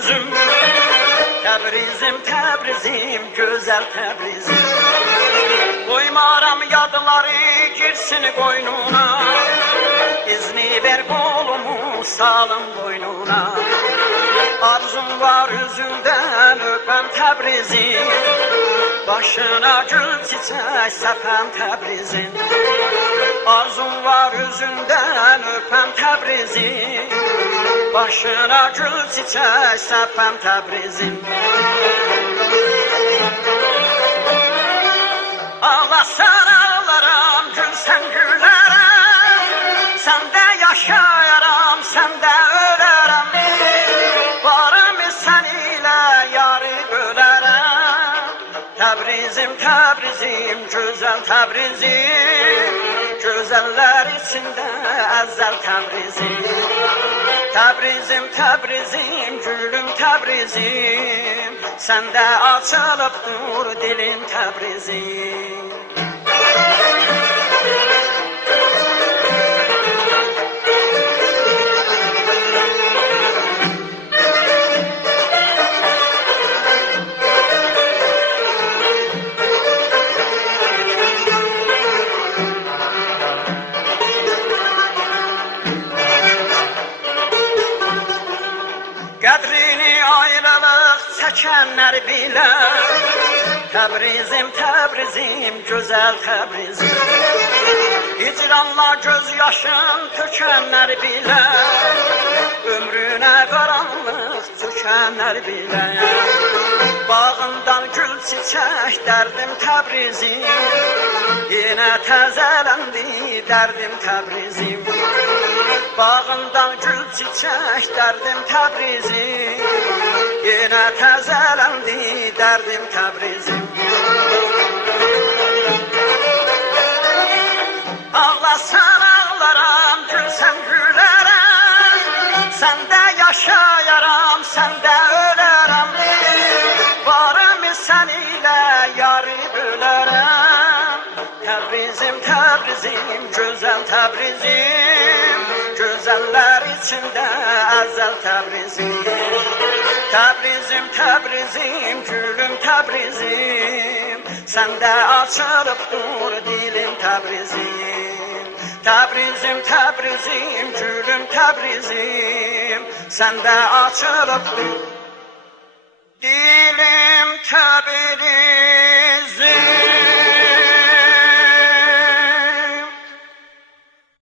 gözüm. Təbrizim, Təbrizim, gözəl Təbrizim. Qoymaram yadları girsin qoynuna, izni ver qolumu salım boynuna. Arzum var üzündən öpəm Təbrizim, başına gül çiçək səpəm Təbrizim. Arzum var üzündən öpəm Təbrizim, başına gül çiçək səpəm Təbrizim. Ağlasan ağlaram, gülsən gülərəm, səndə yaşayaram, səndə ölərəm. Varım sən ilə yarı bölərəm. Təbrizim, Təbrizim, gözəl Təbrizim, gözəllər içində əzəl Təbrizim. Təbrizim, Təbrizim, gülüm Təbrizim, səndə açılıb dur dilin Təbrizim. Qədrini ayrılıq çəkənlər bilər, Təbrizim, Təbrizim, gözəl Təbrizim. Hicranla göz yaşın tökənlər bilər, ömrünə qaranlıq tökənlər bilər. Bağından gül çiçək dərdim Təbrizim, yenə təzələndi dərdim Təbrizim. Bağından gül çiçək dərdim Təbrizim, yenə təzələndi dərdim Təbrizim. Ağlasan ağlaram, gülsən gülərəm, səndə yaşayaram, səndə ölərəm. Varım sən ilə yarı bölərəm. Təbrizim, Təbrizim, gözəl Təbrizim, gözəllər içində əzəl Təbrizim. Təbrizim, Təbrizim, gülüm Təbrizim, səndə açılıb dur dilin Təbrizim. Təbrizim, Təbrizim, gülüm Təbrizim, səndə açılıb dur dilim Təbrizim.